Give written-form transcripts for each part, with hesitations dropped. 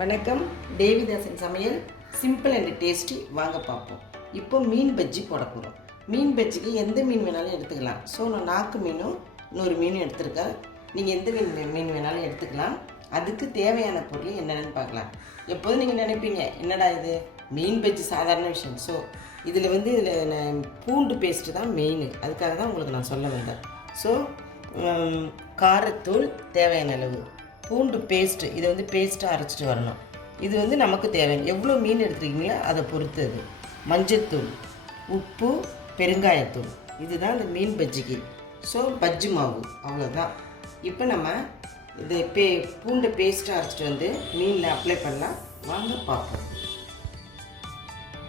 வணக்கம். தேவிதாசன் சமையல் simple and tasty. வாங்க பார்ப்போம். இப்போ மீன் பஜ்ஜி போட போகிறோம். மீன் பஜ்ஜிக்கு எந்த மீன் வேணாலும் எடுத்துக்கலாம். ஸோ நான் நாக்கு மீனும் இன்னொரு மீனும் எடுத்துருக்கேன். நீங்கள் எந்த மீன் வேணாலும் எடுத்துக்கலாம். அதுக்கு தேவையான பொருள் என்னென்னு பார்க்கலாம். எப்போதும் நீங்கள் நினைப்பீங்க, என்னடா இது மீன் பஜ்ஜி சாதாரண விஷயம். ஸோ இதில் பூண்டு பேஸ்ட்டு தான் மெயின். அதுக்காக தான் உங்களுக்கு நான் சொல்ல வந்தேன். ஸோ காரத்தூள் தேவையான அளவு, பூண்டு பேஸ்ட்டு இதை பேஸ்ட்டாக அரைச்சிட்டு வரணும். இது நமக்கு தேவையான எவ்வளோ மீன் எடுத்துருக்கீங்களோ அதை பொறுத்து. அது மஞ்சத்தூள், உப்பு, பெருங்காயத்தூள், இதுதான் இந்த மீன் பஜ்ஜிக்கு. ஸோ பஜ்ஜி மாவு அவ்வளோதான். இப்போ நம்ம இது பூண்டு பேஸ்ட்டாக அரைச்சிட்டு மீனில் அப்ளை பண்ணலாம். வாங்க பார்ப்போம்.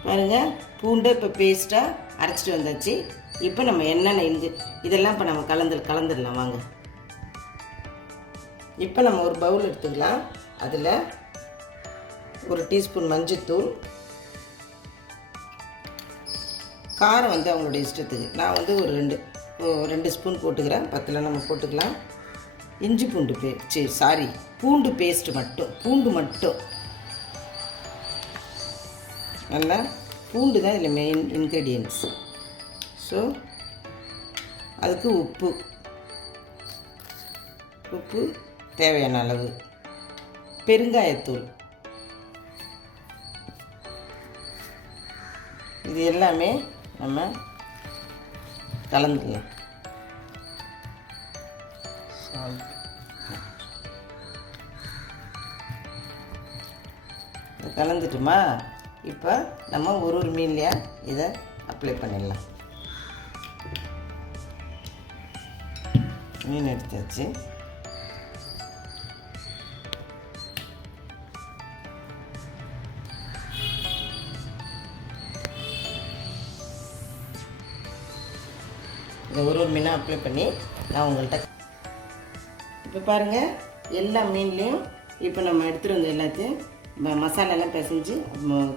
பாருங்கள், பூண்டை இப்போ பேஸ்ட்டாக அரைச்சிட்டு வந்தாச்சு. இப்போ நம்ம என்னென்ன இதெல்லாம் இப்போ நம்ம கலந்துடலாம். வாங்க. இப்போ நம்ம ஒரு பவுல் எடுத்துக்கலாம். அதில் ஒரு டீஸ்பூன் மஞ்சத்தூள், காரம் அவங்களுடைய இஷ்டத்துக்கு. நான் ஒரு ரெண்டு ஸ்பூன் போட்டுக்கிறேன். 10 நம்ம போட்டுக்கலாம். இஞ்சி பூண்டு பூண்டு பேஸ்ட்டு மட்டும், பூண்டு மட்டும். நல்லா பூண்டு தான் இதில் மெயின் இன்க்ரீடியன்ட்ஸ். ஸோ அதுக்கு உப்பு தேவையான அளவு, பெருங்காயத்தூள், இது எல்லாமே நம்ம கலந்துக்கலாம். கலந்துட்டுமா? இப்போ நம்ம ஒரு மீன்லையா இதை அப்ளை பண்ணிடலாம். மீன் எடுத்தாச்சு. இந்த ஒரு மீனாக அப்ளை பண்ணி நான் உங்கள்கிட்ட இப்போ பாருங்கள், எல்லா மீன்லேயும் இப்போ நம்ம எடுத்துகிட்டு வந்த எல்லாத்தையும் மசாலாலாம் பிசைஞ்சு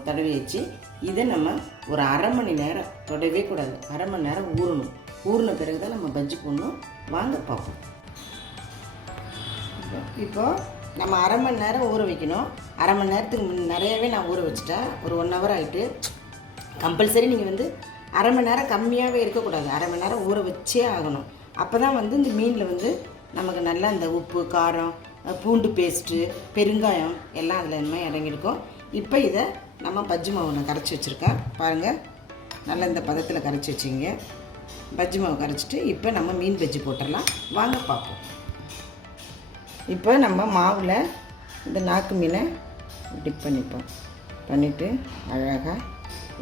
தடவி வச்சு இதை நம்ம ஒரு அரை மணி நேரம் தொடவே கூடாது. அரை மணி நேரம் ஊறணும். ஊறின பிறகு தான் நம்ம பஜ்ஜி போடணும். வாங்க பார்ப்போம். இப்போது நம்ம அரை மணி நேரம் ஊற வைக்கணும். அரை மணி நேரத்துக்கு நிறையவே நான் ஊற வச்சுட்டேன். ஒரு 1 hour ஆகிட்டு. கம்பல்சரி நீங்கள் அரை மணி நேரம் கம்மியாகவே இருக்கக்கூடாது. அரை மணி நேரம் ஊற வச்சே ஆகணும். அப்போ தான் இந்த மீனில் நமக்கு நல்லா இந்த உப்பு, காரம், பூண்டு பேஸ்ட்டு, பெருங்காயம் எல்லாம் அதில் இனிமேல் இறங்கியிருக்கும். இப்போ இதை நம்ம பஜ்ஜி மாவு நான் கரைச்சி வச்சுருக்கேன். பாருங்கள், நல்லா இந்த பதத்தில் கரைச்சி வச்சிங்க. பஜ்ஜி மாவு கரைச்சிட்டு இப்போ நம்ம மீன் பஜ்ஜி போட்டுடலாம். வாங்க பார்ப்போம். இப்போ நம்ம மாவில் இந்த நாக்கு மீனை டிப் பண்ணிவிட்டு அழகாக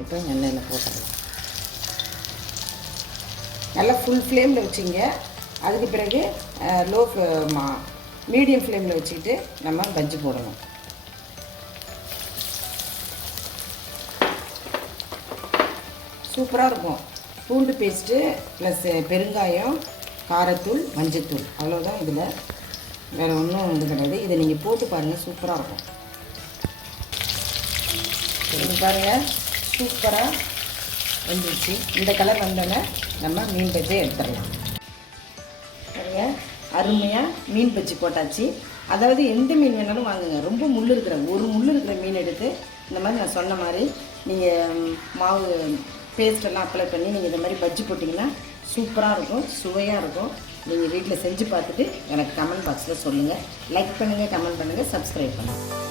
இப்போ எண்ணெயில் போட்டுடலாம். நல்லா ஃபுல் ஃப்ளேமில் வச்சிங்க. அதுக்கு பிறகு மீடியம் ஃப்ளேமில் வச்சுக்கிட்டு நம்ம பஜ்ஜி போடணும். சூப்பராக இருக்கும். பூண்டு பேஸ்ட்டு ப்ளஸ் பெருங்காயம், காரத்தூள், மஞ்சத்தூள், அவ்வளோதான். இதில் வேறு ஒன்றும் இது கிடையாது. இதை நீங்கள் போட்டு பாருங்கள், சூப்பராக இருக்கும். இது பாருங்கள், சூப்பராக வந்துடுச்சு. இந்த கலர் வந்தோடனே நம்ம மீன் பஜ்ஜியை எடுத்துடலாம். பாருங்கள், அருமையாக மீன் பஜ்ஜி போட்டாச்சு. அதாவது எந்த மீன் வேணாலும் வாங்குங்க. ரொம்ப முள் இருக்கிற மீன் எடுத்து இந்த மாதிரி நான் சொன்ன மாதிரி நீங்கள் மாவு பேஸ்ட்டெல்லாம் அப்ளை பண்ணி நீங்கள் இந்த மாதிரி பஜ்ஜி போட்டிங்கன்னா சூப்பராக இருக்கும், சுவையாக இருக்கும். நீங்கள் வீட்டில் செஞ்சு பார்த்துட்டு எனக்கு கமெண்ட் பாக்ஸில் சொல்லுங்கள். லைக் பண்ணுங்கள், கமெண்ட் பண்ணுங்கள், சப்ஸ்கிரைப் பண்ணுங்கள்.